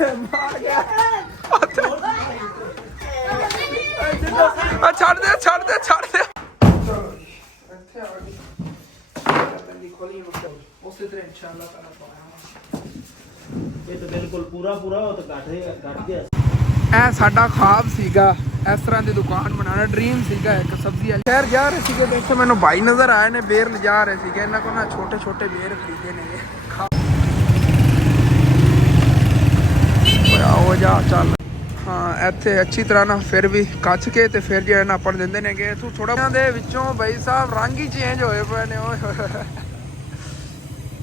ਮਾਰ ਗਿਆ ਛੱਡ ਦੇ ਛੱਡ ਦੇ ਛੱਡ ਦੇ ਚਲੋ ਇੱਥੇ ਆ ਗਈ ਬੰਦੀ ਖੋਲੀ ਉਸੇ ਤਰ੍ਹਾਂ ਇਨਸ਼ਾਅੱਲਾ ਤਾਲਾ ਪਾਇਆ ਇਹ ਤਾਂ ਬਿਲਕੁਲ ਪੂਰਾ ਉਹ ਤਾਂ ਘਟ ਗਿਆ। ਇਹ ਸਾਡਾ ਖਾਬ ਸੀਗਾ ਇਸ ਤਰ੍ਹਾਂ ਦੀ ਦੁਕਾਨ ਬਣਾਉਣਾ ਡ੍ਰੀਮ ਸੀਗਾ ਇੱਕ ਸਬਜ਼ੀ ਵਾਲੀ ਸ਼ਹਿਰ ਜਾ ਰਹੇ ਸੀਗੇ ਦੇਖੋ ਮੈਨੂੰ ਭਾਈ ਨਜ਼ਰ ਆਏ ਨੇ ਬੇਰ ਲਿਜਾ ਰਹੇ ਸੀਗੇ ਇਹਨਾਂ ਕੋਲ ਨਾ ਛੋਟੇ ਛੋਟੇ ਬੇਰ ਖਰੀਦੇ ਨੇ ਉਹ ਜਾ ਚੱਲ ਹਾਂ ਇੱਥੇ ਅੱਛੀ ਤਰ੍ਹਾਂ ਨਾ ਫਿਰ ਵੀ ਕੱਚ ਕੇ ਤੇ ਫਿਰ ਜਿਹੜਾ ਨਾ ਆਪਾਂ ਦਿੰਦੇ ਨੇਗੇ ਤੂੰ ਥੋੜਾ ਦੇ ਵਿੱਚੋਂ ਭਾਈ ਸਾਹਿਬ ਰੰਗ ਹੀ ਚੇਂਜ ਹੋਏ ਪਏ ਨੇ ਓਏ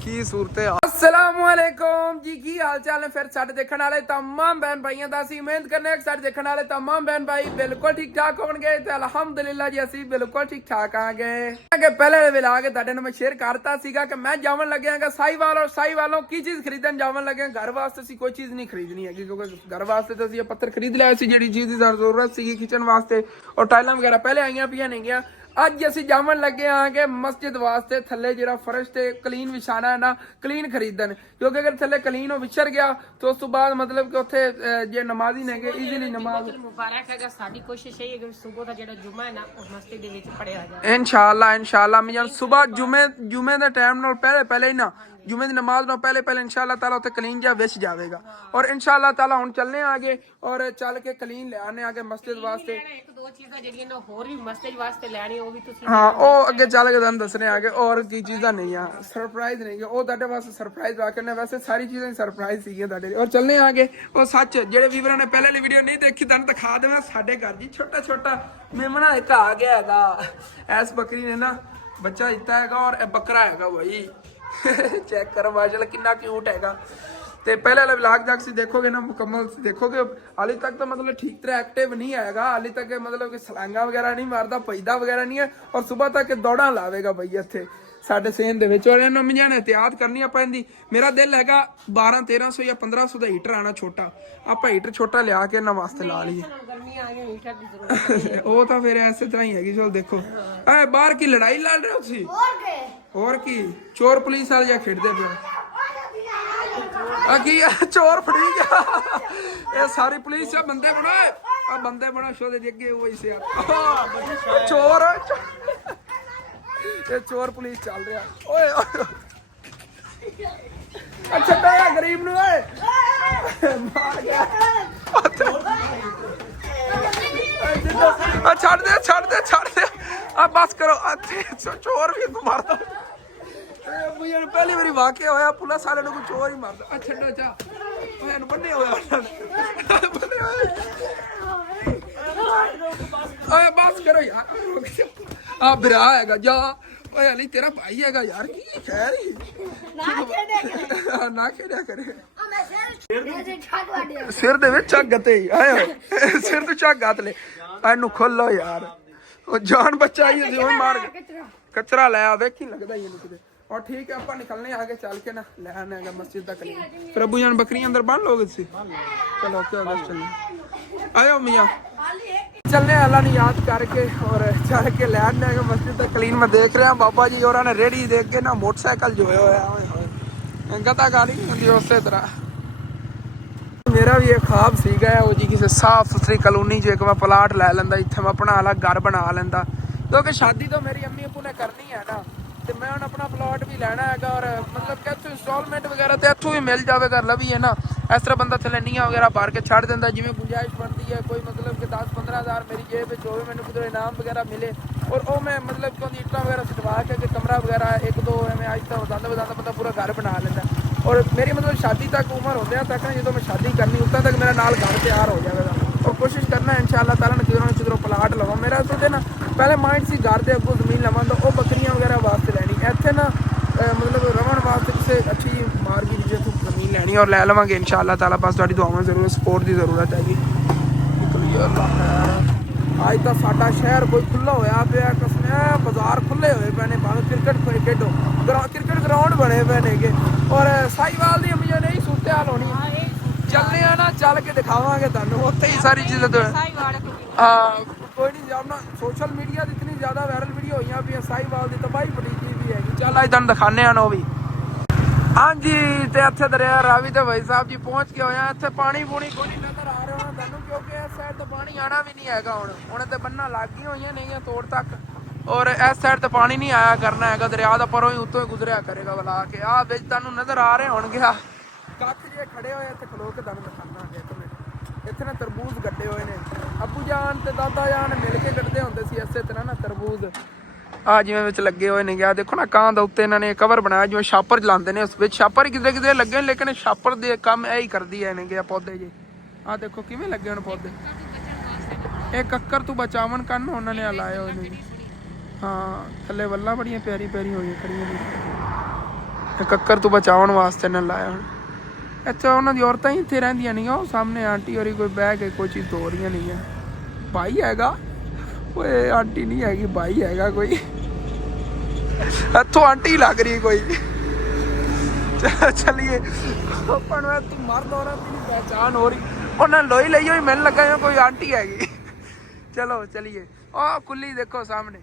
ਕੀ ਸੂਰਤ ਹੈ। अस्सलामुअलैकुम जी की हाल चाल है फिर साडे देखने वाले तमाम बहन भाइयों का ਅਸੀਂ ਮਿਹਨਤ करने साडे देखने वाले तमाम बहन भाई बिल्कुल ठीक ठाक होंगे ਤੇ ਅਲਹਮਦੁਲਿਲਾ ਜੀ ਅਸੀਂ ਬਿਲਕੁਲ ਠੀਕ ਠਾਕ ਆ ਗਏ ਕਿ ਪਹਿਲੇ ਵੇਲਾ ਕੇ ਤੁਹਾਡੇ ਨਾਲ ਮੈਂ ਸ਼ੇਅਰ ਕਰਤਾ ਸੀਗਾ ਕਿ ਮੈਂ ਜਾਵਣ ਲੱਗਿਆਗਾ ਸਾਈਵਾਲੋਂ ਕੀ ਚੀਜ਼ ਖਰੀਦਣ ਜਾਵਣ ਲੱਗਿਆ ਘਰ ਵਾਸਤੇ ਅਸੀਂ ਕੋਈ ਚੀਜ਼ ਨਹੀਂ ਖਰੀਦਣੀ ਹੈਗੀ ਕਿਉਂਕਿ ਘਰ ਵਾਸਤੇ ਤਾਂ ਅਸੀਂ ਪੱਥਰ ਖਰੀਦ ਲਿਆ ਸੀ ਜਿਹੜੀ ਚੀਜ਼ ਦੀ ਜ਼ਰੂਰਤ ਸੀਗੀ ਕਿਚਨ ਵਾਸਤੇ ਔਰ ਟਾਈਲਾਂ ਵਗੈਰਾ ਪਹਿਲੇ ਆਈਆਂ ਪਈਆਂ ਨੇਗੀਆਂ ਅੱਜ ਅਸੀਂ ਜਾਵਣ ਲੱਗੇ ਆ ਕਿ ਮਸਜਿਦ ਵਾਸਤੇ ਥੱਲੇ ਜਿਹੜਾ ਫਰਸ਼ ਤੇ ਕਲੀਨ ਵਿਛਾਣਾ ਹੈ ਨਾ ਕਲੀਨ ਖਰੀਦਣ ਕਿਉਂਕਿ ਅਗਰ ਥੱਲੇ ਕਲੀਨ ਹੋ ਵਿਛੜ ਗਿਆ ਤਾਂ ਉਸ ਤੋਂ ਬਾਅਦ ਮਤਲਬ ਕਿ ਉੱਥੇ ਜੇ ਨਮਾਜ਼ੀ ਨੇਗੇ ਈਜ਼ੀਲੀ ਨਮਾਜ਼ ਮੁਬਾਰਕ ਹੈਗਾ ਸਾਡੀ ਕੋਸ਼ਿਸ਼ ਹੈ ਕਿ ਸਵੇਰ ਦਾ ਜਿਹੜਾ ਜੁਮਾ ਹੈ ਨਾ ਉਹ ਮਸਜਿਦ ਦੇ ਵਿੱਚ ਪੜਿਆ ਜਾਏ ਇਨਸ਼ਾਅੱਲਾ ਮੈਂ ਜਨ ਸਵੇਰ ਜੁਮੇ ਦੇ ਟਾਈਮ ਨਾਲ ਪਹਿਲੇ ਹੀ ਨਾ जुमे की नमाज ना पहले इंशाअल्लाह ताला उत्ते कलीन जा विच जाएगा और इंशाअल्लाह ताला हुन चलने आगे और चल के कलीन ले आने आगे मस्जिद वास्ते एक दो चीज़ां जेड़ियां ना होर भी मस्जिद वास्ते लेनी ओ भी तुसी हां ओ अगे चल के तुहानू दसने आगे और की चीज़ां नहीं है सरप्राइज नहीं है ओ तुहाडे वास्ते सरप्राइज रखने वैसे सारी चीज़ां सरप्राइज सीगी तुहाडे और चलने आगे ओ सच जेड़े वीवरां ने पहले वाली वीडियो नहीं देखी तुहानू दिखा देवां साडे घर जी छोटा छोटा मेमना एक आ गया हैगा ऐस बकरी ने ना बच्चा दिता हैगा और बकरा हैगा भाई चेक करो माशाल्लाह कितना क्यूट हैगा ਤੇ ਪਹਿਲੇ ਵਾਲਾ ਵਲੌਗ ਜਦ ਤੁਸੀਂ ਦੇਖੋਗੇ ਨਾ ਮੁਕੰਮਲ ਦੇਖੋਗੇ ਹਾਲੇ ਤੱਕ ਤਾਂ ਮਤਲਬ ਠੀਕ ਤਰ੍ਹਾਂ ਐਕਟਿਵ ਨਹੀਂ ਆਏਗਾ ਹਾਲੇ ਤੱਕ ਮਤਲਬ ਕਿ ਸਲਾਂਗਾ ਵਗੈਰਾ ਨਹੀਂ ਮਾਰਦਾ ਭਜਦਾ ਵਗੈਰਾ ਨਹੀਂ ਹੈ ਔਰ ਸਵੇਰ ਤੱਕ ਦੌੜਾਂ ਲਾਵੇਗਾ ਬਈ ਇੱਥੇ ਸਾਡੇ ਸੇਨ ਦੇ ਵਿੱਚ ਔਰ ਇਹਨਾਂ ਮੀਆਂ ਨੇ ਇhtiyat ਕਰਨੀ ਪੈਂਦੀ ਮੇਰਾ ਦਿਲ ਹੈਗਾ 1200-1300 ਜਾਂ 1500 ਦਾ ਹੀਟਰ ਆਣਾ ਛੋਟਾ ਆਪਾਂ ਹੀਟਰ ਛੋਟਾ ਲਿਆ ਕੇ ਇਹਨਾਂ ਵਾਸਤੇ ਲਾ ਲਈਏ ਗਰਮੀ ਆ ਗਈ ਹੀਟਰ ਦੀ ਜ਼ਰੂਰਤ ਉਹ ਤਾਂ ਫਿਰ ਐਸੇ ਤਰ੍ਹਾਂ ਹੀ ਹੈਗੀ ਚਲੋ ਦੇਖੋ ਐ ਬਾਹਰ ਕੀ ਲੜਾਈ ਲੜ ਰਹੇ ਹੋ ਤੁਸੀਂ ਹੋਰ ਕੀ ਚੋਰ ਪੁਲਿਸ ਵਾਲੇ ਜਾਂ ਖੇਡਦੇ ਪਏ ਕੀ ਚੋਰ ਫੜੀ ਗਿਆ ਇਹ ਸਾਰੀ ਪੁਲਿਸ ਆ ਬੰਦੇ ਬਣਾਏ ਆ ਬੰਦੇ ਬਣਾ ਸ਼ੋ ਦੇ ਅੱਗੇ ਉਹ ਇਸੇ ਚੋਰ ਇਹ ਚੋਰ ਪੁਲਿਸ ਚੱਲ ਰਿਹਾ ਓਏ ਅੱਛਾ ਤਾਂ ਗਰੀਬ ਨੂੰ ਓਏ ਮਾਰ ਗਿਆ ਛੱਡ ਦੇ ਆ ਬਸ ਕਰੋ ਚੋਰ ਵੀ ਮਾਰ ਦੋ ਮੁਝੇ ਪਹਿਲੀ ਵਾਰੀ ਵਾਕਿਆ ਹੋਇਆ ਪੁਲਿਸ ਵਾਲੇ ਨੂੰ ਕੋਈ ਚੋਰ ਹੀ ਮਾਰਦਾ ਆ ਛੱਡੋ ਚਾ ਉਹ ਬੰਨੇ ਹੋਇਆ ਓਏ ਬਸ ਕਰੋ ਯਾਰ ਆ ਬਿਰਾ ਹੈਗਾ ਜਾ ਓਏ ਅਲੀ ਤੇਰਾ ਭਾਈ ਹੈਗਾ ਯਾਰ ਕੀ ਖੈਰ ਹੀ ਨਾ ਖੇਡਿਆ ਕਰੇ ਸਿਰ ਦੇ ਵਿੱਚ ਝੱਗ ਤੇ ਆਏ ਸਿਰ ਤੇ ਝੱਗ ਹੱਥ ਲੈ ਇਹਨੂੰ ਖੋਲੋ ਯਾਰ ਉਹ ਜਾਨ ਬੱਚਾ ਹੀ ਸੀ ਉਹ ਮਾਰ ਕਚਰਾ ਲੈ ਆ ਵੇਖੀ ਲੱਗਦਾ ਹੀ ਇਹਨੂੰ ਕਿਤੇ और ठीक है अपन निकलने आगे चल के ना ले आने आगे मस्जिद तक फिर अबू जान बकरियां अंदर बांध लोगे इसे चलो क्या बस चलिए आयो मियां चलने अल्लाह ने याद करके और चल के ले आने आगे मस्जिद तक क्लीन में देख रहे हैं बाबा जी और रेडी देख के ना मोटरसाइकिल जो है गता गाड़ी होंगी उस तरह मेरा भी एक ख्वाब सीगा वो जी किसी साफ सुथरी कॉलोनी जो एक मैं प्लाट लै लेंदा इत्थे मैं अपना अलग घर बना लेंदा क्योंकि शादी तो मेरी अम्मी अबू ने करनी है ना ਤੇ ਮੈਂ ਹੁਣ ਆਪਣਾ ਪਲਾਟ ਵੀ ਲੈਣਾ ਹੈਗਾ ਔਰ ਮਤਲਬ ਕਿ ਇੱਥੋਂ ਇੰਸਟਾਲਮੈਂਟ ਵਗੈਰਾ ਤੇ ਇੱਥੋਂ ਵੀ ਮਿਲ ਜਾਵੇਗਾ ਲਵੀ ਹੈ ਨਾ ਇਸ ਤਰ੍ਹਾਂ ਬੰਦਾ ਥੱਲੇ ਨੀਆਂ ਵਗੈਰਾ ਭਰ ਕੇ ਛੱਡ ਦਿੰਦਾ ਜਿਵੇਂ ਗੁੰਜਾਇਸ਼ ਬਣਦੀ ਹੈ ਕੋਈ ਮਤਲਬ ਕਿ 10-15 ਹਜ਼ਾਰ ਮੇਰੀ ਜੇਬ ਵਿੱਚ ਹੋਵੇ ਮੈਨੂੰ ਕਿਧਰੋਂ ਇਨਾਮ ਵਗੈਰਾ ਮਿਲੇ ਔਰ ਉਹ ਮੈਂ ਮਤਲਬ ਕਿ ਉਹਦੀ ਇੱਟਾਂ ਵਗੈਰਾ ਸਟਵਾ ਕੇ ਕਮਰਾ ਵਗੈਰਾ ਇੱਕ ਦੋ ਐਵੇਂ ਅੱਜ ਤਾਂ ਵਧਾਉਂਦਾ ਬੰਦਾ ਪੂਰਾ ਘਰ ਬਣਾ ਲੈਂਦਾ ਔਰ ਮੇਰੀ ਮਤਲਬ ਸ਼ਾਦੀ ਤੱਕ ਉਮਰ ਹੁੰਦਿਆਂ ਤੱਕ ਨਾ ਜਦੋਂ ਮੈਂ ਸ਼ਾਦੀ ਕਰਨੀ ਉਦੋਂ ਤੱਕ ਮੇਰਾ ਨਾਲ ਘਰ ਤਿਆਰ ਹੋ ਜਾਵੇਗਾ और कोशिश करना है इंशाअल्लाह ताला ने किधरों प्लाट लवा मेरा तो ना पहले माइंड सी घर के अगों जमीन लवां तो वो बकरियां वगैरह वास्ते लैनी इत्थे ना मतलब रवन वास्ते किसी अच्छी मार्केट जिस जमीन लैनी और लै लवांगे इंशाअल्लाह ताला बस तुहाडी दुआवां जरूर सपोर्ट की जरूरत हैगी अज तो साडा शहर कोई खुला होया पिया कसम बाजार खुले हुए पे ने भावें क्रिकेट खेडो क्रिकेट ग्राउंड बने पे ने और साहिवाल दी मुझे नहीं सूरत हाल होनी चलने ना चल के दिखावांगे तुहानू उत्थे ही सारी चीज़ें तो हाँ कोई नहीं जाना सोशल मीडिया की इतनी ज़्यादा वायरल वीडियो हुई भी साहिवाल की तबाही बड़ी भी है चल अज तुहानू दिखाने ना वो भी ਹਾਂਜੀ ਤੇ ਇੱਥੇ ਦਰਿਆ ਰਾਵੀ ਤੇ ਭਾਈ ਸਾਹਿਬ ਜੀ ਪਹੁੰਚ ਗਏ ਹੋਏ ਆ। ਇੱਥੇ ਪਾਣੀ ਪੂਣੀ ਕੋਈ ਨਹੀਂ ਨਜ਼ਰ ਆ ਰਿਹਾ ਹੋਣਾ ਤੁਹਾਨੂੰ, ਕਿਉਂਕਿ ਇਸ ਸਾਈਡ ਤੋਂ ਪਾਣੀ ਆਣਾ ਵੀ ਨਹੀਂ ਹੈਗਾ। ਹੁਣ ਤੇ ਬੰਨਾਂ ਲੱਗ ਗਈਆਂ ਹੋਈਆਂ ਨੇਗੀਆਂ ਤੋੜ ਤੱਕ, ਔਰ ਇਸ ਸਾਈਡ ਤੇ ਪਾਣੀ ਨਹੀਂ ਆਇਆ ਕਰਨਾ ਹੈਗਾ। ਦਰਿਆ ਦਾ ਪਰੋਂ ਹੀ ਉੱਤੋਂ ਹੀ ਗੁਜ਼ਰਿਆ ਕਰੇਗਾ ਬੁਲਾ ਕੇ। ਆਹ ਵਿੱਚ ਤੁਹਾਨੂੰ ਨਜ਼ਰ ਆ ਰਹੇ ਹੋਣਗੇ ਆ ਕੱਖ ਜੇ ਖੜੇ ਹੋਏ ਇੱਥੇ ਖਲੋ ਕੇ ਤੁਹਾਨੂੰ ਦਿਖਾਣਾ ਇੱਕ ਮਿੰਟ। ਇੱਥੇ ਨਾ ਤਰਬੂਜ਼ ਗੱਡੇ ਹੋਏ ਨੇ, ਅੱਬੂ ਜਾਨ ਤੇ ਦਾਦਾ ਜਾਨ ਮਿਲ ਕੇ ਕੱਢਦੇ ਹੁੰਦੇ ਸੀ ਇਸੇ ਤਰ੍ਹਾਂ ਨਾ ਤਰਬੂਜ਼। ਆ ਜਿਵੇਂ ਵਿੱਚ ਲੱਗੇ ਹੋਏ ਨੇ, ਆ ਦੇਖੋ ਨਾ ਕਾਂ ਦਾ ਉੱਤੇ ਇਹਨਾਂ ਨੇ ਕਵਰ ਬਣਾਇਆ ਜਿਵੇਂ ਛਾਪਰ ਚਲਾਉਂਦੇ ਨੇ, ਉਸ ਵਿੱਚ ਛਾਪਰ ਹੀ ਕਿਤੇ ਕਿਤੇ ਲੱਗੇ, ਲੇਕਿਨ ਛਾਪਰ ਦੇ ਕੰਮ ਇਹ ਹੀ ਕਰਦੀ ਹੈ ਨੇ ਪੌਦੇ ਜੇ। ਆ ਦੇਖੋ ਕਿਵੇਂ ਲੱਗੇ ਹੋਣ ਪੌਦੇ, ਇਹ ਕੱਕਰ ਤੋਂ ਬਚਾਵਣ ਕਰਨ ਉਹਨਾਂ ਨੇ ਲਾਏ ਹੋਏ ਨੇ। ਹਾਂ ਥੱਲੇ ਵੱਲਾਂ ਬੜੀਆਂ ਪਿਆਰੀ ਪਿਆਰੀ ਹੋਈਆਂ ਖੜੀਆਂ ਨੇ, ਇਹ ਕੱਕਰ ਤੋਂ ਬਚਾਉਣ ਵਾਸਤੇ ਇਹਨਾਂ ਲਾਇਆ ਹੁਣ। ਇੱਥੇ ਉਹਨਾਂ ਦੀ ਔਰਤਾਂ ਹੀ ਇੱਥੇ ਰਹਿੰਦੀਆਂ ਨਹੀਂ, ਉਹ ਸਾਹਮਣੇ ਆਂਟੀ ਹੋਰੀ ਕੋਈ ਬਹਿ ਕੇ ਕੋਈ ਚੀਜ਼ ਧੋ ਰਹੀਆਂ ਨਹੀਂ ਹੈ। ਭਾਈ ਹੈਗਾ ਓਏ, ਆਂਟੀ ਨਹੀਂ ਹੈਗੀ, ਭਾਈ ਹੈਗਾ ਕੋਈ। ਇੱਥੋਂ ਆਂਟੀ ਲੱਗ ਰਹੀ ਕੋਈ। ਚਲੀਏ ਆਪਾਂ ਨੂੰ ਤੂੰ ਮਰਦ ਔਰਤ ਦੀ ਪਹਿਚਾਣ ਹੋ ਰਹੀ, ਉਹਨਾਂ ਲੋਈ ਲਈ ਹੋਈ ਮੈਨੂੰ ਲੱਗਾ ਕੋਈ ਆਂਟੀ ਹੈਗੀ। ਚਲੋ ਚਲੀਏ। ਉਹ ਕੁੱਲੀ ਦੇਖੋ ਸਾਹਮਣੇ,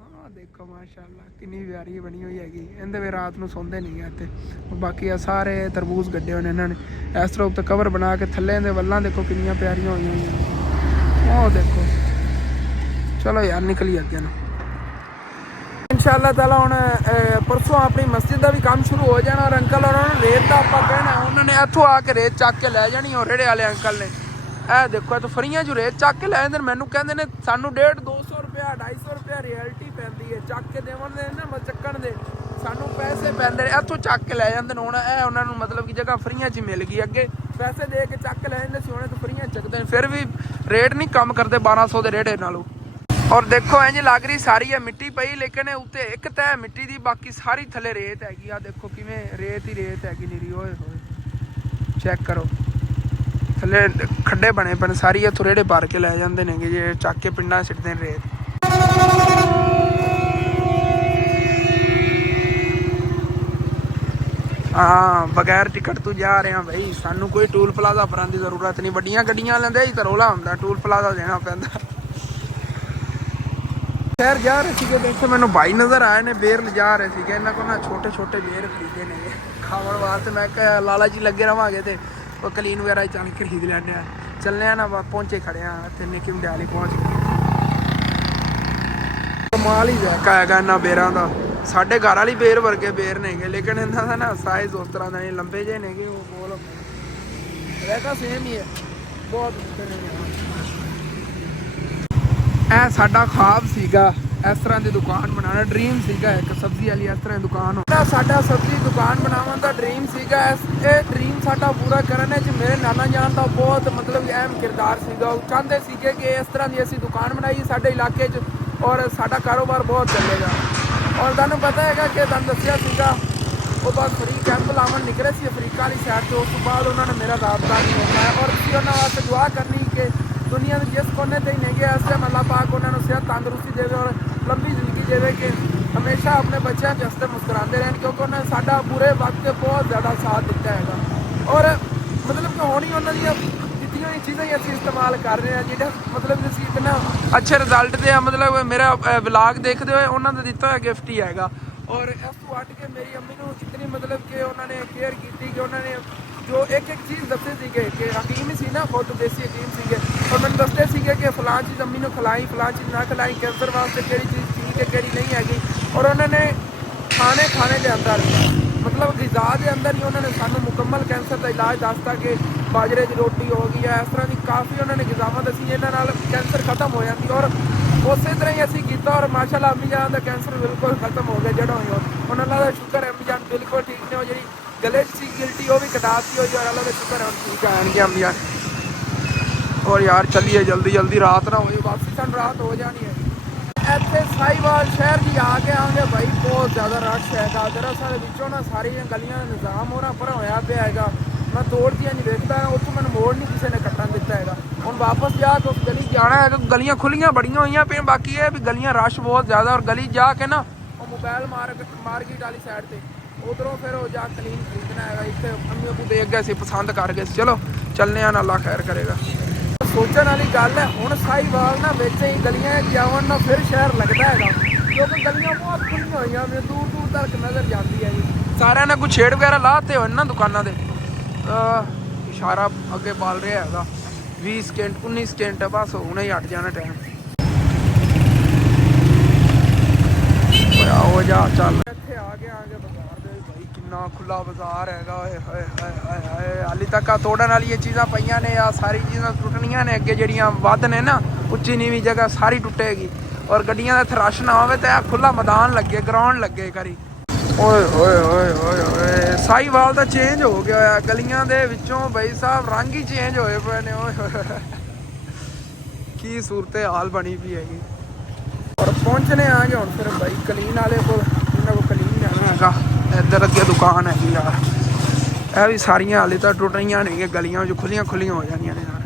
ਹਾਂ ਦੇਖੋ ਮਾਸ਼ਾਅੱਲਾ ਕਿੰਨੀ ਪਿਆਰੀ ਬਣੀ ਹੋਈ ਹੈਗੀ। ਇਹਦੇ ਵੀ ਰਾਤ ਨੂੰ ਸੌਂਦੇ ਨਹੀਂ ਹੈ ਇੱਥੇ। ਬਾਕੀ ਆ ਸਾਰੇ ਤਰਬੂਜ਼ ਗੱਡੇ ਹੋਏ ਨੇ ਇਹਨਾਂ ਨੇ ਇਸ ਤਰ੍ਹਾਂ ਉੱਤੇ ਕਵਰ ਬਣਾ ਕੇ। ਥੱਲੇ ਦੇ ਵੱਲਾਂ ਦੇਖੋ ਕਿੰਨੀਆਂ ਪਿਆਰੀਆਂ ਹੋਈਆਂ ਹੋਈਆਂ, ਉਹ ਦੇਖੋ। ਚਲੋ ਯਾਰ ਨਿਕਲੀ ਅੱਗੇ ਨੂੰ इंशाअल्लाह ताला। ਹੁਣ परसों ਆਪਣੀ ਮਸਜਿਦ ਦਾ ਵੀ ਕੰਮ ਸ਼ੁਰੂ ਹੋ ਜਾਣਾ, ਔਰ ਅੰਕਲ ਉਹਨਾਂ ਨੂੰ ਰੇਤ ਦਾ ਆਪਾਂ ਕਹਿਣਾ, ਉਹਨਾਂ ਨੇ ਇੱਥੋਂ ਆ ਕੇ ਰੇਤ ਚੱਕ ਕੇ ਲੈ ਜਾਣੀ। ਔਰ ਰੇੜੇ ਵਾਲੇ ਅੰਕਲ ਨੇ ਇਹ ਦੇਖੋ ਇੱਥੋਂ ਫਰੀਆਂ 'ਚ ਰੇਤ ਚੱਕ ਕੇ ਲੈ ਜਾਂਦੇ ਨੇ। ਮੈਨੂੰ ਕਹਿੰਦੇ ਨੇ ਸਾਨੂੰ 150-200 ਰੁਪਇਆ 250 ਰੁਪਇਆ ਰਿਐਲਟੀ ਪੈਂਦੀ ਹੈ ਚੱਕ ਕੇ ਦੇਵਣ ਦੇ ਨਾ ਚੱਕਣ ਦੇ, ਸਾਨੂੰ ਪੈਸੇ ਪੈਂਦੇ ਨੇ। ਇੱਥੋਂ ਚੱਕ ਕੇ ਲੈ ਜਾਂਦੇ ਨੇ। ਹੁਣ ਇਹ ਉਹਨਾਂ ਨੂੰ ਮਤਲਬ ਕਿ ਜਗ੍ਹਾ ਫਰੀਆਂ 'ਚ ਮਿਲ ਗਈ, ਅੱਗੇ ਪੈਸੇ ਦੇ ਕੇ ਚੱਕ ਕੇ ਲੈ ਜਾਂਦੇ ਸੀ, ਹੁਣ ਤਾਂ ਫਰੀਆਂ ਚੱਕਦੇ ਨੇ। ਫਿਰ ਵੀ ਰੇਟ ਨਹੀਂ ਕੰਮ ਕਰਦੇ 1200 ਦੇ ਰੇੜੇ ਨਾਲੋਂ। ਔਰ ਦੇਖੋ ਇੰਜ ਲੱਗ ਰਹੀ ਸਾਰੀ ਹੈ ਮਿੱਟੀ ਪਈ, ਲੇਕਿਨ ਉੱਤੇ ਇੱਕ ਤਹਿ ਮਿੱਟੀ ਦੀ, ਬਾਕੀ ਸਾਰੀ ਥੱਲੇ ਰੇਤ ਹੈਗੀ। ਆ ਦੇਖੋ ਕਿਵੇਂ ਰੇਤ ਹੀ ਰੇਤ ਹੈਗੀ ਨੀਰੀ। ਓਏ ਹੋਏ ਚੈੱਕ ਕਰੋ, ਥੱਲੇ ਖੱਡੇ ਬਣੇ ਪਏ, ਸਾਰੀ ਇੱਥੋਂ ਰੇੜੇ ਭਰ ਕੇ ਲੈ ਜਾਂਦੇ ਨੇਗੇ ਜੇ ਚੱਕ ਕੇ ਪਿੰਡਾਂ ਸਿੱਟਦੇ ਨੇ ਰੇਤ। ਹਾਂ ਬਗੈਰ ਟਿਕਟ ਤੋਂ ਜਾ ਰਹੇ ਹਾਂ ਭਾਈ, ਸਾਨੂੰ ਕੋਈ ਟੂਲ ਪਲਾਜ਼ਾ ਭਰਨ ਦੀ ਜ਼ਰੂਰਤ ਨਹੀਂ। ਵੱਡੀਆਂ ਗੱਡੀਆਂ ਲੈਂਦੇ ਹੀ ਤਾਂ ਰੌਲਾ ਹੁੰਦਾ, ਟੂਲ ਪਲਾਜ਼ਾ ਦੇਣਾ ਪੈਂਦਾ। ਸ਼ਹਿਰ ਜਾ ਰਹੇ ਸੀਗੇ, ਦੇਖੋ ਮੈਨੂੰ ਭਾਈ ਨਜ਼ਰ ਆਏ ਨੇ ਬੇਰ ਲਿਜਾ ਰਹੇ ਸੀਗੇ। ਇਹਨਾਂ ਕੋਲ ਨਾ ਛੋਟੇ ਛੋਟੇ ਬੇਰ ਖਰੀਦੇ ਨੇ ਖਾਣ ਵਾਸਤੇ। ਮੈਂ ਕਿਹਾ ਲਾਲਾ ਜੀ ਲੱਗੇ ਰਵਾਂਗੇ ਤੇ ਉਹ ਕਲੀਨ ਵਗੈਰਾ ਚੱਲ ਕੇ ਖਰੀਦ ਲੈਣੇ ਆ। ਚੱਲਨੇ ਆ ਨਾ, ਪਹੁੰਚੇ ਖੜੇ ਆ ਇੱਥੇ ਨਿੱਕੀ ਮਡਿਆਲੀ ਪਹੁੰਚ ਗਏ। ਕਮਾਲ ਹੀ ਜਾਇਕਾ ਹੈਗਾ ਇਹਨਾਂ ਬੇਰਾਂ ਦਾ। ਸਾਡੇ ਘਰ ਵਾਲੀ ਬੇਰ ਵਰਗੇ ਬੇਰ ਨੇਗੇ, ਲੇਕਿਨ ਇਹਨਾਂ ਦਾ ਨਾ ਸਾਈਜ਼ ਉਸ ਤਰ੍ਹਾਂ ਦਾ ਨਹੀਂ, ਲੰਬੇ ਜਿਹੇ ਨੇਗੇ। ਉਹ ਬੋਲ ਰਹਿਤਾ ਸੇਮ ਹੀ ਹੈ, ਬਹੁਤ ਇਹ ਸਾਡਾ ख्वाब ਸੀਗਾ ਇਸ ਤਰ੍ਹਾਂ ਦੀ ਦੁਕਾਨ ਬਣਾਉਣਾ, ਡ੍ਰੀਮ ਸੀਗਾ। ਇੱਕ ਸਬਜ਼ੀ ਵਾਲੀ ਇਸ ਤਰ੍ਹਾਂ ਦੀ ਦੁਕਾਨ ਹੋਣਾ ਸਾਡਾ, ਸਬਜ਼ੀ ਦੁਕਾਨ ਬਣਾਉਣ ਦਾ ਡ੍ਰੀਮ ਸੀਗਾ। ਇਹ ਡ੍ਰੀਮ ਸਾਡਾ ਪੂਰਾ ਕਰਨ 'ਚ ਮੇਰੇ ਨਾਨਾ ਜਾਨ ਦਾ ਬਹੁਤ ਮਤਲਬ ਅਹਿਮ ਕਿਰਦਾਰ ਸੀਗਾ। ਉਹ ਚਾਹੁੰਦੇ ਸੀਗੇ ਕਿ ਇਸ ਤਰ੍ਹਾਂ ਦੀ ਅਸੀਂ ਦੁਕਾਨ ਬਣਾਈਏ ਸਾਡੇ ਇਲਾਕੇ 'ਚ, ਔਰ ਸਾਡਾ ਕਾਰੋਬਾਰ ਬਹੁਤ ਚੱਲੇਗਾ। ਔਰ ਤੁਹਾਨੂੰ ਪਤਾ ਹੈਗਾ ਕਿ ਤੁਹਾਨੂੰ ਦੱਸਿਆ ਸੀਗਾ ਉਹ ਬਸ ਫਰੀ ਕੈਂਪ ਲਾਉਣ ਨਿਕਲੇ ਸੀ ਅਫਰੀਕਾ ਵਾਲੀ ਸਾਈਡ ਤੋਂ। ਉਸ ਤੋਂ ਬਾਅਦ ਉਹਨਾਂ ਨੇ ਮੇਰਾ ਰਾਬਤਾ ਨਹੀਂ ਹੋਣਾ ਹੈ, ਔਰ ਤੁਸੀਂ ਉਹਨਾਂ ਵਾਸਤੇ ਦੁਆ ਕਰਨੀ ਕਿ ਦੁਨੀਆ ਦੇ ਜਿਸ ਕੋਨੇ ਤੇ ਹੀ ਨੇਗੇ ਇਸ ਟਾਈਮ ਅੱਲਾਹ ਪਾਕ ਉਹਨਾਂ ਨੂੰ ਸਿਹਤ ਤੰਦਰੁਸਤੀ ਦੇਵੇ ਔਰ ਲੰਬੀ ਜ਼ਿੰਦਗੀ ਦੇਵੇ, ਕਿ ਹਮੇਸ਼ਾ ਆਪਣੇ ਬੱਚਿਆਂ ਦੇ ਹੱਸਦੇ ਮੁਸਕਰਾਉਂਦੇ ਰਹਿਣ, ਕਿਉਂਕਿ ਉਹਨਾਂ ਨੇ ਸਾਡਾ ਬੁਰੇ ਵਕਤ 'ਤੇ ਬਹੁਤ ਜ਼ਿਆਦਾ ਸਾਥ ਦਿੱਤਾ ਹੈਗਾ। ਔਰ ਮਤਲਬ ਕਿ ਹੁਣ ਹੀ ਉਹਨਾਂ ਦੀਆਂ ਦਿੱਤੀਆਂ ਹੋਈਆਂ ਚੀਜ਼ਾਂ ਹੀ ਅਸੀਂ ਇਸਤੇਮਾਲ ਕਰ ਰਹੇ ਹਾਂ, ਜਿਹੜਾ ਮਤਲਬ ਅਸੀਂ ਇਤਨਾ ਅੱਛੇ ਰਿਜ਼ਲਟ ਦੇ ਆ। ਮਤਲਬ ਮੇਰਾ ਵਲਾਗ ਦੇਖਦੇ ਹੋਏ ਉਹਨਾਂ ਦਾ ਦਿੱਤਾ ਹੋਇਆ ਗਿਫਟ ਹੀ ਹੈਗਾ। ਔਰ ਇਸ ਤੋਂ ਹਟ ਕੇ ਮੇਰੀ ਅੰਮੀ ਨੂੰ ਜਿਤਨੀ ਮਤਲਬ ਕਿ ਉਹਨਾਂ ਨੇ ਕੇਅਰ ਕੀਤੀ, ਕਿ ਉਹਨਾਂ ਨੇ ਜੋ ਇੱਕ ਚੀਜ਼ ਦੱਸੇ ਸੀਗੇ ਕਿ ਹਕੀਮ ਹੀ ਸੀ ਨਾ, ਬਹੁਤ ਦੇਸੀ ਹਕੀਮ ਸੀਗੇ, ਔਰ ਮੈਨੂੰ ਦੱਸਦੇ ਸੀਗੇ ਕਿ ਫਲਾਂ ਚੀਜ਼ ਅੰਮੀ ਨੂੰ ਖਿਲਾਈ, ਫਲਾਂ ਚੀਜ਼ ਨਾ ਖਿਲਾਈ, ਕੈਂਸਰ ਵਾਸਤੇ ਕਿਹੜੀ ਚੀਜ਼ ਠੀਕ ਹੈ ਕਿਹੜੀ ਨਹੀਂ ਹੈਗੀ। ਔਰ ਉਹਨਾਂ ਨੇ ਖਾਣੇ ਦੇ ਅੰਦਰ ਮਤਲਬ ਗਿਜ਼ਾ ਦੇ ਅੰਦਰ ਹੀ ਉਹਨਾਂ ਨੇ ਸਾਨੂੰ ਮੁਕੰਮਲ ਕੈਂਸਰ ਦਾ ਇਲਾਜ ਦੱਸਤਾ ਕਿ ਬਾਜਰੇ ਦੀ ਰੋਟੀ ਹੋ ਗਈ ਹੈ, ਇਸ ਤਰ੍ਹਾਂ ਦੀ ਕਾਫੀ ਉਹਨਾਂ ਨੇ ਗਿਜ਼ਾਵਾਂ ਦੱਸੀ ਇਹਨਾਂ ਨਾਲ ਕੈਂਸਰ ਖਤਮ ਹੋ ਜਾਂਦੀ। ਔਰ ਉਸੇ ਤਰ੍ਹਾਂ ਹੀ ਅਸੀਂ ਕੀਤਾ, ਔਰ ਮਾਸ਼ਾਅੱਲਾ ਅੰਮੀ ਜਾਨ ਦਾ ਕੈਂਸਰ ਬਿਲਕੁਲ ਖਤਮ ਹੋ ਗਿਆ ਜਿਹੜਾ ਹੋਇਆ। ਉਹਨਾਂ ਦਾ ਸ਼ੁਕਰ ਹੈ ਅੰਮੀ ਜਾਨ ਬਿਲਕੁਲ ਠੀਕ ਨੇ। ਉਹ ਜਿਹੜੀ ਗਲੇ 'ਚ ਸੀ ਗਿਲਟੀ ਉਹ ਵੀ ਕਟਾਤੀ ਹੋਈ, ਔਰ ਅੱਲਾ ਦਾ ਸ਼ੁਕਰ ਹੈ ਹੁਣ ਠੀਕ ਆਣਗੇ ਅੰਮੀ ਜਾਨ। ਔਰ ਯਾਰ ਚੱਲੀਏ ਜਲਦੀ ਰਾਤ ਨਾ ਹੋਈ, ਵਾਪਸੀ ਸਾਨੂੰ ਰਾਤ ਹੋ ਜਾਣੀ ਹੈ। ਇੱਥੇ ਸਾਹੀਵਾਲ ਸ਼ਹਿਰ ਜੀ ਆ ਕੇ ਆਉਂਗੇ ਭਾਈ, ਬਹੁਤ ਜ਼ਿਆਦਾ ਰਸ਼ ਹੈਗਾ। ਦਰਅਸਲ ਵਿੱਚੋਂ ਨਾ ਸਾਰੀਆਂ ਗਲੀਆਂ ਦਾ ਨਿਜ਼ਾਮ ਹੋਣਾ ਪਰ ਹੋਇਆ ਪਿਆ ਹੈਗਾ। ਮੈਂ ਤੋੜਦੀਆਂ ਨਹੀਂ ਵੇਖਦਾ, ਉੱਥੋਂ ਮੈਨੂੰ ਮੋੜ ਨਹੀਂ ਕਿਸੇ ਨੇ ਕੱਟਣ ਦਿੱਤਾ ਹੈਗਾ। ਹੁਣ ਵਾਪਸ ਜਾ ਕੇ ਉਸ ਗਲੀ ਜਾਣਾ ਹੈਗਾ। ਗਲੀਆਂ ਖੁੱਲੀਆਂ ਬੜੀਆਂ ਹੋਈਆਂ ਪਈਆਂ, ਬਾਕੀ ਇਹ ਵੀ ਗਲੀਆਂ ਰਸ਼ ਬਹੁਤ ਜ਼ਿਆਦਾ। ਔਰ ਗਲੀ ਜਾ ਕੇ ਨਾ ਉਹ ਮੋਬਾਈਲ ਮਾਰਕੀਟ ਵਾਲੀ ਸਾਈਡ ਤੇ ਉਧਰੋਂ ਫਿਰ ਉਹ ਜਾ ਕਲੀਨ ਖਰੀਦਣਾ ਹੈਗਾ। ਇੱਥੇ ਅੰਮੀ ਅੱਬੂ ਦੇਖ ਗਏ ਸੀ, ਪਸੰਦ ਕਰ ਗਏ ਸੀ। ਚਲੋ ਚੱਲਨੇ ਆ, ਅੱਲਾ ਖੈਰ ਕਰੇਗਾ। ਸੋਚਣ ਵਾਲੀ ਗੱਲ ਹੈ, ਹੁਣ ਸਾਹੀਵਾਲ ਨਾ ਵਿੱਚ ਹੀ ਗਲੀਆਂ ਜਾਵਣ ਨਾਲ ਫਿਰ ਸ਼ਹਿਰ ਲੱਗਦਾ ਹੈਗਾ, ਕਿਉਂਕਿ ਗਲੀਆਂ ਬਹੁਤ ਖੁੱਲੀਆਂ ਹੋਈਆਂ ਨੇ, ਦੂਰ ਤੱਕ ਨਜ਼ਰ ਜਾਂਦੀ ਹੈ ਜੀ। ਸਾਰਿਆਂ ਨੇ ਕੋਈ ਛੇੜ ਵਗੈਰਾ ਲਾਤੇ ਹੋਏ ਨਾ ਦੁਕਾਨਾਂ ਦੇ। ਇਸ਼ਾਰਾ ਅੱਗੇ ਬਾਲ ਰਿਹਾ ਹੈਗਾ 20 ਸਕਿੰਟ 19 ਸਕਿੰਟ ਬਸ ਹੁਣੇ ਹੀ ਹਟ ਜਾਣਾ ਟਾਈਮ। ਉਹ ਜਾ ਚੱਲ ਇੱਥੇ ਆ ਗਏ ਬਾਜ਼ਾਰ ਦੇ ਭਾਈ, ਕਿੰਨਾ ਖੁੱਲਾ ਬਾਜ਼ਾਰ ਹੈਗਾ। ਓਏ ਹੋਏ ਹੋਏ ਹੋਏ ਹੋਏ, ਹਾਲੀ ਤੱਕ ਆ ਤੋੜਨ ਵਾਲੀ ਇਹ ਚੀਜ਼ਾਂ ਪਈਆਂ ਨੇ, ਆ ਸਾਰੀ ਚੀਜ਼ਾਂ ਟੁੱਟਣੀਆਂ ਨੇ। ਅੱਗੇ ਜਿਹੜੀਆਂ ਵੱਧ ਨੇ ਨਾ ਉੱਚੀ ਨੀਵੀਂ ਜਗ੍ਹਾ ਸਾਰੀ ਟੁੱਟੇਗੀ। ਔਰ ਗੱਡੀਆਂ ਦਾ ਇੱਥੇ ਰਸ਼ ਨਾ ਹੋਵੇ ਤੇ ਆ ਖੁੱਲਾ ਮੈਦਾਨ ਲੱਗੇ, ਗਰਾਊਂਡ ਲੱਗੇ ਕਰੀ। ਓਏ ਹੋਏ ਹੋਏ ਹੋਏ ਹੋਏ, ਸਾਈਵਾਲ ਦਾ ਚੇਂਜ ਹੋ ਗਿਆ ਹੋਇਆ ਗਲੀਆਂ ਦੇ ਵਿੱਚੋਂ ਭਾਈ ਸਾਹਿਬ, ਰੰਗ ਹੀ ਚੇਂਜ ਹੋਏ ਪਏ ਨੇ। ਓਏ ਹੋਏ ਕੀ ਸੂਰਤ ਹਾਲ ਬਣੀ ਪਈ ਹੈਗੀ। ਔਰ ਪਹੁੰਚਣੇ ਆ ਗਏ ਹੁਣ ਫਿਰ ਬਾਈ ਕਲੀਨ ਵਾਲੇ ਕੋਲ, ਇਹਨਾਂ ਕੋਲ ਕਲੀਨ ਜਾਣਾ ਹੈਗਾ। ਇੱਧਰ ਅੱਗੇ ਦੁਕਾਨ ਹੈਗੀ ਯਾਰ, ਇਹ ਵੀ ਸਾਰੀਆਂ ਹਾਲੇ ਤਾਂ ਟੁੱਟ ਰਹੀਆਂ ਨੇ ਗਲੀਆਂ ਜੋ ਖੁੱਲੀਆਂ ਹੋ ਜਾਂਦੀਆਂ ਨੇ ਯਾਰ।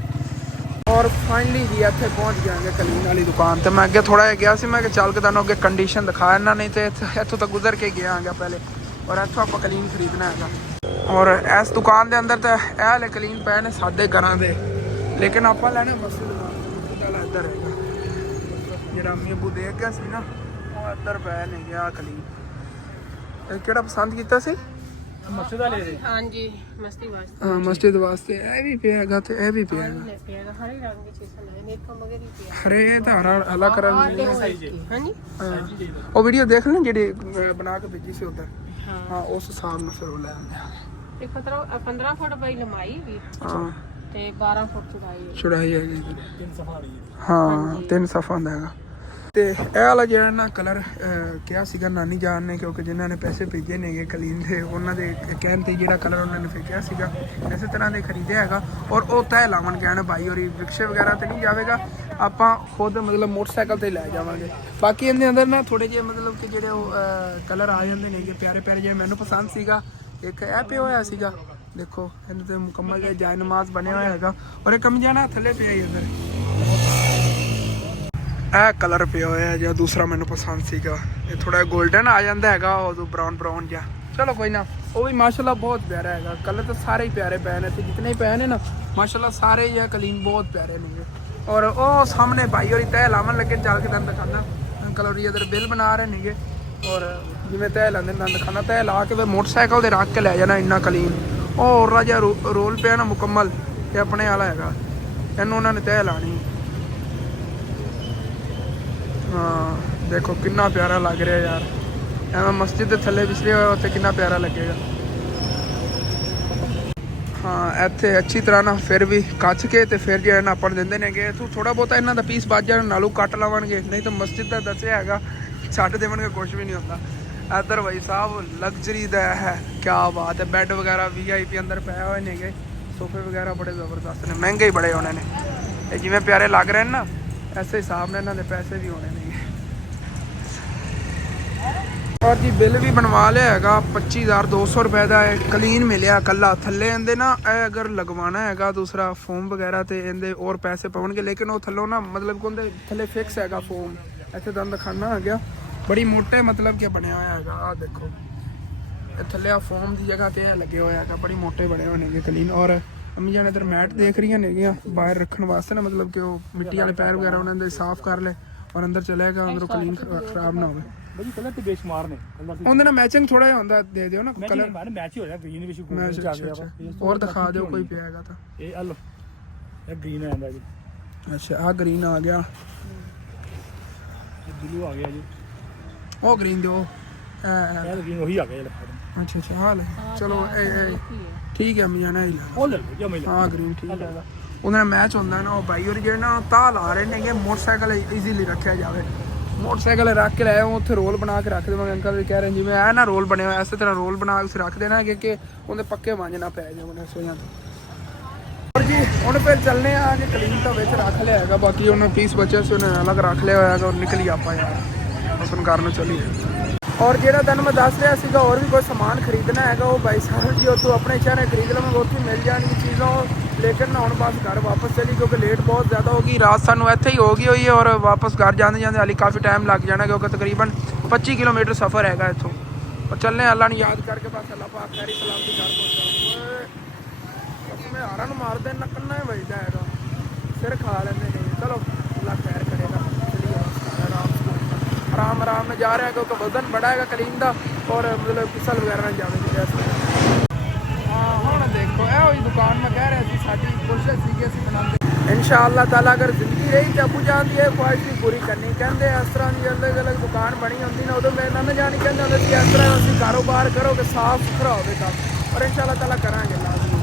ਔਰ ਫਾਈਨਲੀ ਜੀ ਇੱਥੇ ਪਹੁੰਚ ਜਾਵਾਂਗੇ ਕਲੀਨ ਵਾਲੀ ਦੁਕਾਨ ਤੇ। ਮੈਂ ਅੱਗੇ ਥੋੜਾ ਜਿਹਾ ਗਿਆ ਸੀ, ਮੈਂ ਕਿ ਚੱਲ ਕੇ ਤੁਹਾਨੂੰ ਅੱਗੇ ਕੰਡੀਸ਼ਨ ਦਿਖਾ ਇਹਨਾਂ, ਨਹੀਂ ਤੇ ਇੱਥੋਂ ਤਾਂ ਗੁਜ਼ਰ ਕੇ ਗਿਆ ਹੈਗਾ ਪਹਿਲੇ। ਔਰ ਇੱਥੋਂ ਆਪਾਂ ਕਲੀਨ ਖਰੀਦਣਾ ਹੈਗਾ। ਔਰ ਇਸ ਦੁਕਾਨ ਦੇ ਅੰਦਰ ਤਾਂ ਇਹ ਵਾਲੇ ਕਲੀਨ ਪਏ ਨੇ ਸਾਦੇ ਘਰਾਂ ਦੇ, ਲੇਕਿਨ ਆਪਾਂ ਲੈਣੇ ਮਸਜਿਦ ਵਾਲਾ। ਇੱਧਰ ਹੈਗਾ ਜਿਹੜਾ ਅੰਮੀ ਅੱਬੂ ਦੇਖ ਗਿਆ ਸੀ ਨਾ, ਉਹ ਇੱਧਰ ਪਏ ਨੇ ਗਿਆ ਕਲੀਨ। ਇਹ ਕਿਹੜਾ ਪਸੰਦ ਕੀਤਾ ਸੀ? ਮਸਜਿਦ ਵਾਲੇ ਦੇ। ਹਾਂਜੀ ਮਸਤੀ ਵਾਸਤੇ। ਹਾਂ ਮਸਜਿਦ ਵਾਸਤੇ ਇਹ ਵੀ ਪਿਆ ਹੈਗਾ ਤੇ ਇਹ ਵੀ ਪਿਆ ਹੈਗਾ। ਹਰੇ ਰੰਗ ਦੀ ਚੀਜ਼ਾਂ ਲੈ ਨੇ, ਇੱਕ ਮਗਰ ਹੀ ਪਿਆ। ਹਰੇ ਤਾਂ ਹਰਾ ਕਲਰ ਨਹੀਂ। ਹਾਂਜੀ ਉਹ ਵੀਡੀਓ ਦੇਖ ਲੈ ਜਿਹੜੀ ਬਣਾ ਕੇ ਭੇਜੀ ਸੀ ਉੱਧਰ। ਹਾਂ ਉਸ ਹਿਸਾਬ ਨਾਲ ਫਿਰ ਉਹ ਲੈ ਆਉਂਦੇ ਆ। ਇਹ 15 ਫੁੱਟ ਬਾਈ ਲੰਬਾਈ ਵੀ ਹਾਂ ਤੇ 12 ਫੁੱਟ ਚੌੜਾਈ ਚੌੜਾਈ ਹੈਗੀ। 3 ਸਫਾ ਰਹੀ ਹੈ। ਹਾਂ 3 ਸਫਾ ਹੁੰਦਾ ਹੈਗਾ। ਤੇ ਇਹ ਵਾਲਾ ਜਿਹੜਾ ਨਾ ਕਲਰ ਕਿਹਾ ਸੀਗਾ ਨਾਨੀ ਜਾਨ ਨੇ, ਕਿਉਂਕਿ ਜਿਨ੍ਹਾਂ ਨੇ ਪੈਸੇ ਭੇਜੇ ਨੇਗੇ ਕਲੀਨ ਦੇ, ਉਹਨਾਂ ਦੇ ਕਹਿਣ ਤੇ ਜਿਹੜਾ ਕਲਰ ਉਹਨਾਂ ਨੇ ਫੇਕਿਆ ਸੀਗਾ ਇਸੇ ਤਰ੍ਹਾਂ ਦੇ ਖਰੀਦਿਆ ਹੈਗਾ। ਔਰ ਉਹ ਤੈ ਲਾਵਣ ਕਹਿਣ ਭਾਈ ਹੋਰੀ ਰਿਕਸ਼ੇ ਵਗੈਰਾ ਤੇ ਨਹੀਂ ਜਾਵੇਗਾ, ਆਪਾਂ ਖੁਦ ਮਤਲਬ ਮੋਟਰਸਾਈਕਲ ਤੇ ਲੈ ਜਾਵਾਂਗੇ। ਬਾਕੀ ਇਹਦੇ ਅੰਦਰ ਨਾ ਥੋੜੇ ਜਿਹੇ ਮਤਲਬ ਕਿ ਜਿਹੜੇ ਉਹ ਕਲਰ ਆ ਜਾਂਦੇ ਨੇਗੇ ਪਿਆਰੇ ਪਿਆਰੇ, ਜਿਹੜੇ ਮੈਨੂੰ ਪਸੰਦ ਸੀਗਾ। ਇੱਕ ਇਹ ਪਿਆ ਹੋਇਆ ਸੀਗਾ, ਦੇਖੋ ਇਹਨੂੰ ਤੇ ਮੁਕੰਮਲ ਜਾਇ ਨਮਾਜ਼ ਬਣਿਆ ਹੋਇਆ ਹੈਗਾ। ਔਰ ਇਹ ਕਮੀਜ਼ਾਂ ਨਾ ਥੱਲੇ ਪਿਆ ਹੀ ਅੰਦਰ ਇਹ ਕਲਰ ਪਿਆ ਹੋਇਆ ਜਾਂ ਦੂਸਰਾ ਮੈਨੂੰ ਪਸੰਦ ਸੀਗਾ। ਇਹ ਥੋੜਾ 골ਡਨ ਆ ਜਾਂਦਾ ਹੈਗਾ, ਉਹ ਬਰਾਊਨ ਜਿਹਾ। ਚਲੋ ਕੋਈ ਨਾ, ਉਹ ਵੀ ਮਾਸ਼ਾਅੱਲਾ ਬਹੁਤ ਪਿਆਰਾ ਹੈਗਾ। ਕਲਰ ਤਾਂ ਸਾਰੇ ਹੀ ਪਿਆਰੇ ਪਏ ਨੇ ਤੇ ਜਿਤਨੇ ਪਏ ਨੇ ਨਾ ਮਾਸ਼ਾਅੱਲਾ ਸਾਰੇ ਹੀ ਕਲੀਨ ਬਹੁਤ ਪਿਆਰੇ ਨੇ। ਔਰ ਉਹ ਸਾਹਮਣੇ ਭਾਈ ਹੋਰੀ ਤੈ ਲਾਵਣ ਲੱਗੇ, ਚੱਲ ਕੇ ਤੁਹਾਨੂੰ ਦਿਖਾਣਾ। ਅੰਕਲ ਹੋਰੀ ਇੱਧਰ ਬਿੱਲ ਬਣਾ ਰਹੇ ਨੇਗੇ। ਔਰ ਜਿਵੇਂ ਤੈ ਲਾਉਂਦੇ ਨੇ ਦਿਖਾਣਾ, ਤੈ ਲਾ ਕੇ ਮੋਟਰਸਾਈਕਲ ਤੇ ਰੱਖ ਕੇ ਲੈ ਜਾਣਾ ਇੰਨਾ ਕਲੀਨ। ਉਹ ਰਾਜਾ ਰੋਲ ਪਿਆ ਨਾ ਮੁਕੰਮਲ, ਤੇ ਆਪਣੇ ਵਾਲਾ ਹੈਗਾ। ਇਹਨੂੰ ਉਹਨਾਂ ਨੇ ਤੈ ਲਾਣੀ। ਹਾਂ ਦੇਖੋ ਕਿੰਨਾ ਪਿਆਰਾ ਲੱਗ ਰਿਹਾ ਯਾਰ, ਐਵੇਂ ਮਸਜਿਦ ਦੇ ਥੱਲੇ ਵਿਚਰਿਆ ਹੋਇਆ ਉੱਥੇ ਕਿੰਨਾ ਪਿਆਰਾ ਲੱਗੇਗਾ। ਹਾਂ ਇੱਥੇ ਅੱਛੀ ਤਰ੍ਹਾਂ ਨਾ ਫਿਰ ਵੀ ਕੱਚ ਕੇ ਤੇ ਫਿਰ ਜਿਹੜਾ ਨਾ ਆਪਾਂ ਦਿੰਦੇ ਨੇਗੇ। ਇੱਥੋਂ ਥੋੜਾ ਬਹੁਤਾ ਇਹਨਾਂ ਦਾ ਪੀਸ ਵੱਜ ਜਾਣ, ਨਾਲੋਂ ਕੱਟ ਲਵਾਂਗੇ, ਨਹੀਂ ਤਾਂ ਮਸਜਿਦ ਦਾ ਦੱਸਿਆ ਹੈਗਾ ਛੱਡ ਦੇਵਣਗੇ, ਕੁਝ ਵੀ ਨਹੀਂ ਹੁੰਦਾ। ਇੱਧਰ ਭਾਈ ਸਾਹਿਬ ਲਗਜ਼ਰੀ ਦਾ ਹੈ, ਕਿਆ ਬਾਤ ਹੈ। ਬੈੱਡ ਵਗੈਰਾ VIP ਅੰਦਰ ਪਏ ਹੋਏ ਨੇਗੇ, ਸੋਫੇ ਵਗੈਰਾ ਬੜੇ ਜ਼ਬਰਦਸਤ ਨੇ, ਮਹਿੰਗੇ ਹੀ ਬੜੇ ਹੋਣੇ ਨੇ। ਇਹ ਜਿਵੇਂ ਪਿਆਰੇ ਲੱਗ ਰਹੇ ਨੇ ਨਾ, ਐਸੇ ਹਿਸਾਬ ਨਾਲ ਇਹਨਾਂ ਦੇ ਪੈਸੇ ਵੀ ਹੋਣੇ ਨੇ। ਔਰ ਜੀ ਬਿੱਲ ਵੀ ਬਣਵਾ ਲਿਆ ਹੈਗਾ, 25,200 ਰੁਪਏ ਦਾ ਹੈ। ਕਲੀਨ ਮਿਲਿਆ ਇਕੱਲਾ। ਥੱਲੇ ਇਹਦੇ ਨਾ ਇਹ ਅਗਰ ਲਗਵਾਉਣਾ ਹੈਗਾ ਦੂਸਰਾ ਫੋਮ ਵਗੈਰਾ ਤੇ ਇਹਦੇ ਹੋਰ ਪੈਸੇ ਪਾਉਣਗੇ, ਲੇਕਿਨ ਉਹ ਥੱਲੋਂ ਨਾ ਮਤਲਬ ਕਿ ਉਹਦੇ ਥੱਲੇ ਫਿਕਸ ਹੈਗਾ ਫੋਮ। ਇੱਥੇ ਤੁਹਾਨੂੰ ਦਿਖਾਣਾ ਆ ਗਿਆ, ਬੜੀ ਮੋਟੇ ਮਤਲਬ ਕਿ ਬਣਿਆ ਹੋਇਆ ਹੈਗਾ। ਆਹ ਦੇਖੋ ਇਹ ਥੱਲੇ ਆ ਫੋਮ ਦੀ ਜਗ੍ਹਾ ਤੇ ਇਹ ਲੱਗੇ ਹੋਇਆ ਹੈਗਾ, ਬੜੀ ਮੋਟੇ ਬਣੇ ਹੋਏ ਨੇਗੇ ਕਲੀਨ। ਔਰ ਅੰਮੀ ਜਾਨ ਇੱਧਰ ਮੈਟ ਦੇਖ ਰਹੀਆਂ ਨੇਗੀਆਂ ਬਾਹਰ ਰੱਖਣ ਵਾਸਤੇ ਨਾ, ਮਤਲਬ ਕਿ ਉਹ ਮਿੱਟੀ ਵਾਲੇ ਪੈਰ ਵਗੈਰਾ ਉਹਨਾਂ ਦੇ ਸਾਫ਼ ਕਰ ਲੈ ਔਰ ਅੰਦਰ ਚਲੇਗਾ, ਅੰਦਰੋਂ ਕਲੀਨ ਖਰਾਬ ਨਾ ਹੋਵੇ। ਬਈ ਕਲਰ ਤੇ ਬੇਸ਼ੁਮਾਰ ਨੇ। ਉਹਦੇ ਨਾਲ ਮੈਚਿੰਗ ਥੋੜਾ ਜਿਹਾ ਹੁੰਦਾ, ਦੇ ਦਿਓ ਨਾ ਕਲਰ। ਮੈਚ ਹੀ ਹੋ ਰਿਹਾ ਗ੍ਰੀਨ ਵਿੱਚ ਗੋਲਡ ਆ ਗਿਆ ਵਾ। ਹੋਰ ਦਿਖਾ ਦਿਓ ਕੋਈ ਪਿਆ ਹੈਗਾ ਤਾਂ। ਇਹ ਆ ਲੋ, ਇਹ ਗ੍ਰੀਨ ਆਂਦਾ ਜੀ। ਅੱਛਾ ਆਹ ਗ੍ਰੀਨ ਆ ਗਿਆ, ਇਹ ਬਲੂ ਆ ਗਿਆ ਜੀ। ਉਹ ਗ੍ਰੀਨ ਦਿਓ। ਇਹ ਗ੍ਰੀਨ ਉਹੀ ਆ ਗਿਆ ਜੀ। ਅੱਛਾ ਅੱਛਾ ਹਾਲ ਚਲੋ ਇਹ ਠੀਕ ਹੈ ਅੰਮੀ ਜਾਨ ਹੀ ਲੈ ਉਹ ਲੈ ਲਓ ਜਾਂ ਮੈਂ ਹਾਂ ਗ੍ਰੀਨ ਠੀਕ ਹੈਗਾ। ਉਹਦੇ ਨਾਲ ਮੈਚ ਹੁੰਦਾ ਨਾ। ਉਹ ਬਾਈ ਹੋਰੀ ਜਿਹੜੇ ਨਾ ਤਾਹ ਲਾ ਰਹੇ ਨੇਗੇ, ਮੋਟਰਸਾਈਕਲ ਈਜ਼ੀਲੀ ਰੱਖਿਆ ਜਾਵੇ। ਮੋਟਰਸਾਈਕਲ ਰੱਖ ਕੇ ਲੈ ਉੱਥੇ ਰੋਲ ਬਣਾ ਕੇ ਰੱਖ ਦੇਵਾਂਗੇ। ਅੰਕਲ ਵੀ ਕਹਿ ਰਹੇ ਜਿਵੇਂ ਇਹ ਨਾ ਰੋਲ ਬਣਿਆ ਹੋਇਆ, ਇਸੇ ਤਰ੍ਹਾਂ ਰੋਲ ਬਣਾ ਕੇ ਰੱਖ ਦੇਣਾ ਕਿ ਉਹਦੇ ਪੱਕੇ ਵਾਂਝ ਨਾ ਪੈ ਜਾਣ ਸੋਈਆਂ ਤੋਂ। ਔਰ ਜੀ ਹੁਣ ਫਿਰ ਚੱਲਨੇ ਆ ਕਿ ਕਲੀਨ ਤਾਂ ਵਿੱਚ ਰੱਖ ਲਿਆ ਹੈਗਾ, ਬਾਕੀ ਉਹਨਾਂ ਪੀਸ ਬਚਿਆ ਸੀ ਉਹਨੇ ਅਲੱਗ ਰੱਖ ਲਿਆ ਹੋਇਆ ਹੈਗਾ। ਔਰ ਨਿਕਲੀ ਆਪਾਂ ਯਾਰ ਉਸਨ ਕਰਨ ਨੂੰ ਚੱਲੀਏ। ਔਰ ਜਿਹੜਾ ਤੁਹਾਨੂੰ ਮੈਂ ਦੱਸ ਰਿਹਾ ਸੀਗਾ ਹੋਰ ਵੀ ਕੋਈ ਸਮਾਨ ਖਰੀਦਣਾ ਹੈਗਾ, ਉਹ ਭਾਈ ਸਾਹਿਬ ਜੀ ਉੱਥੋਂ ਆਪਣੇ ਸ਼ਹਿਰ ਖਰੀਦ ਲਵਾਂਗੇ, ਉੱਥੇ ਮਿਲ ਜਾਣਗੀ ਚੀਜ਼ਾਂ। ਲੇਕਿਨ ਹੁਣ ਬਸ ਘਰ ਵਾਪਸ ਚਲੀ, ਕਿਉਂਕਿ ਲੇਟ ਬਹੁਤ ਜ਼ਿਆਦਾ ਹੋ ਗਈ। ਰਾਤ ਸਾਨੂੰ ਇੱਥੇ ਹੀ ਹੋ ਗਈ ਹੋਈ ਹੈ ਔਰ ਵਾਪਸ ਘਰ ਜਾਂਦੇ ਜਾਂਦੇ ਹਾਲੀ ਕਾਫੀ ਟਾਈਮ ਲੱਗ ਜਾਣਾ, ਕਿਉਂਕਿ ਤਕਰੀਬਨ 25 ਕਿਲੋਮੀਟਰ ਸਫ਼ਰ ਹੈਗਾ ਇੱਥੋਂ। ਔਰ ਚੱਲਨੇ ਅੱਲਾ ਨੂੰ ਯਾਦ ਕਰਕੇ, ਬਸ ਅੱਲਾ ਪਾਕ ਖੈਰੀ ਸਲਾਮਤੀ ਘਰ ਪਹੁੰਚਾਓ। ਬਸ ਮੈਂ ਹਾਰਾਂ ਨੂੰ ਮਾਰਦੇ ਨੱਕਣਾ ਹੀ ਵੱਜਦਾ ਹੈਗਾ, ਸਿਰ ਖਾ ਲੈਂਦੇ ਨੇ। ਚਲੋ ਅੱਲਾ ਖੈਰ ਕਰੇਗਾ, ਚਲੀਏ ਆਰਾਮ आराम आराम में जा रहे हैं क्योंकि वजन बड़ा है कलीन का और मतलब फिसल वगैरह ना जाए। हाँ हम देखो ये दुकान में कह रहे थे साड़ी कोशिश सी कि बनाते इंशाअल्लाह ताला अगर जिंदगी रही तो अबू जान की ख्वाहिश भी पूरी करनी कहते इस तरह की अलग अलग दुकान बनी होंगी ना उदों मेरे नाना जान कहते होंगे कि इस तरह असं कारोबार करो कि साफ सुथरा हो काम और इंशाअल्लाह ताला करांगे लाजमी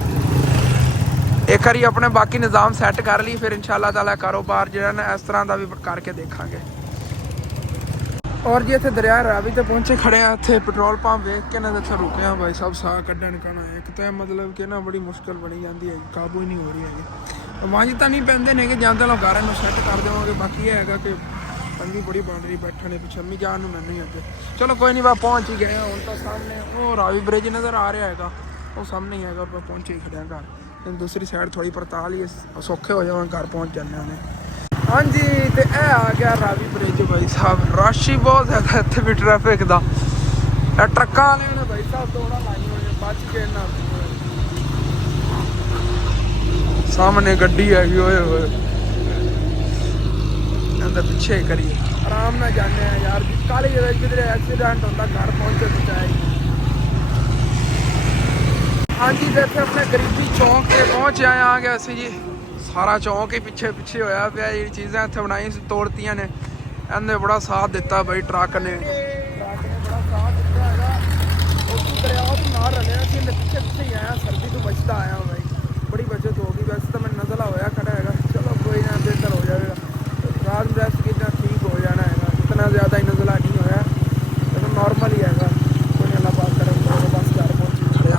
एक बारी अपने बाकी निज़ाम सैट कर ली फिर इंशाअल्लाह ताला कारोबार जो ना इस तरह का भी करके देखांगे। और जी इतने दरिया रावी तो पहुंचे खड़े हैं इतने पेट्रोल पंप वेख के ना इतने रुके हैं भाई साहब साह कढ़न कहना एक तो मतलब कि ना बड़ी मुश्किल बनी जाती है काबू ही नहीं हो रही है वंज तो नहीं पैंदे ने कि जाते लोग गारे सैट कर देवांगे बाकी ये है कि पंगी बड़ी बन रही बैठने पिछे अम्मी जान मैं नहीं अगे चलो कोई नहीं बा पहुँच ही गए हूँ तो सामने वो रावी ब्रिज नज़र आ रहा है वो सामने ही है पहुँचे ही खड़े घर दूसरी साइड थोड़ी पड़ताल ही सौखे हो जाए घर पहुँच जाने उन्हें। हाँ जी तो यह आ गया रावी ब्रिज भाई साहब रश ही बहुत ज़्यादा इतने भी ट्रैफिक का ट्रक वाले ने भाई साहब दौड़ा लाई हुई बच के ना सामने गड्डी हैगी होए होए पिछे करिए आराम ना जाने हैं यार काली किधर एक्सीडेंट होता घर पहुंचे बचाए। हाँ जी जैसे अपने गरीबी चौक पे पहुंच आए आ गया ऐसे जी सारा चौक ही पिछे पिछे होया पिया जी चीज़ां इत्थे बनाई तोड़तियां ने इन्हें बड़ा साथ दिता भाई ट्रक ने बड़ा साथ दिता है उस दरिया तो ना रलिया कि पिछे पिछे ही आया सर्दी तो बचता आया भाई बड़ी बचत होगी वैसे तो मैं नज़ला होया खड़ा है चलो कोई ना बेहतर हो जाएगा रात रेस्ट कितना ठीक हो जाना है इतना ज़्यादा ही नज़ला नहीं होया लेकिन नॉर्मल ही है कोई नहीं अल्लाह पाक करे बस घर पहुँच खड़े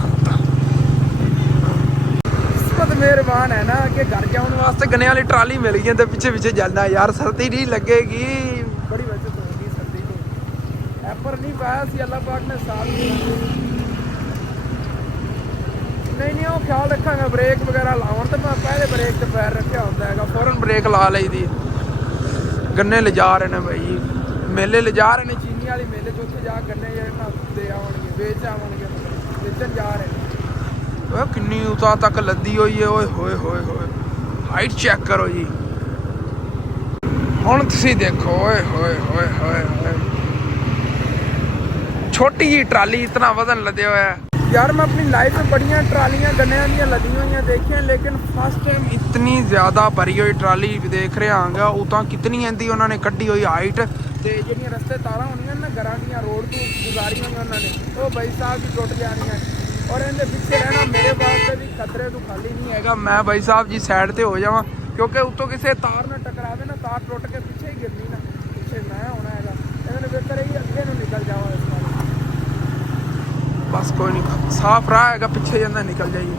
किस्मत मेहरबान है ना कि घर जाने वास्ते गन्ने वाली ट्राली मिल गई तो पिछे पिछे जाना यार सर्दी नहीं लगेगी बड़ी बचत होगी सर्दी को ऐपर नहीं पाया सी अल्लाह पाक ने साथ नहीं वो ख्याल रखा ब्रेक वगैरह लावन तो मैं पहले ब्रेक से पैर रखा होता है फौरन ब्रेक ला ली दी गन्ने ले जा रहे हैं भाई मेले ले जा रहे हैं चीनी वाली मेले जो उत्थे जा गन्ने दे आउणगे बेच आउणगे बेचन जा रहे हैं किन्नी उतां तक लद्दी हुई है ओए होए होए होए हाइट चेक करो जी हुण तुसीं देखो ओए होए होए होए होए छोटी जी ट्राली इतना वजन लदे हुआ है यार मैं अपनी लाइफ में बड़ियां ट्रालियां गन्ने दियां लदी हुई देखियां लेकिन फर्स्ट टाइम इतनी ज़्यादा भरी हुई ट्राली देख रहे आंगा उतां कितनी इंदी उन्होंने कड्डी हुई हाइट ते जिहड़ियां रस्ते तारां होंदियां ना घरां दियां रोड तो गुजारी हुई उन्होंने वो भाई साहब भी टुट जानियां और इनके पीछे रहना मेरे वास्ते भी खतरे तो खाली नहीं हैगा मैं भाई साहब जी साइड ते हो जावां क्योंकि उत्तों किसी तार ना टकरावे ना तार टुट के पीछे ही गिरनी ना पीछे मैं होना है इन्होंने बेहतर ही अगे नूं निकल जावां इस बार बस कोई नहीं साफ राह है पिछे जाना निकल जाइए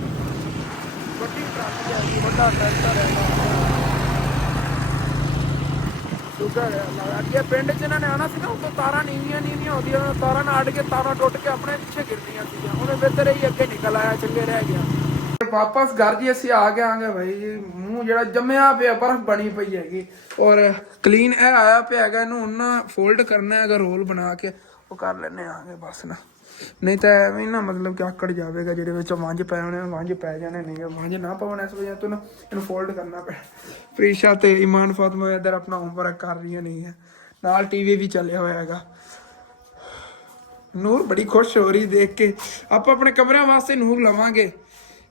बड़ी ट्रक है बड़ा ट्रैक्टर है शुगर है अगे पिंड च इन्होंने आना सी ना उतो तारा नीवियां होंदियां तारा ना अड़ के तारा टुट के अपने पिछे गिरदियां सी उन्हें बेहतर ही अगे निकल आया चंगे रह गया वापस घर जी असीं आ गए भाई मूँह जिहड़ा जम्मिया पिया बर्फ बनी पई हैगी और क्लीन आया पिया हैगा इहनूं हुण ना फोल्ड करना है अगर रोल बना के वो कर लेने आगे बस ना नहीं तो एवं ना मतलब कि आकड़ जाएगा जिहदे विच वंज पै होने वंज पै जाने नहीं वंज ना पावन इस वजह तो ना इन्हूं फोल्ड करना पे प्रीशा ते ईमान फातिमा इधर अपना होमवर्क कर रही नहीं है नाल टीवी भी चले हुआ है नूर बड़ी खुश हो रही देख के आप अपने कमरे वास्ते नूर लवांगे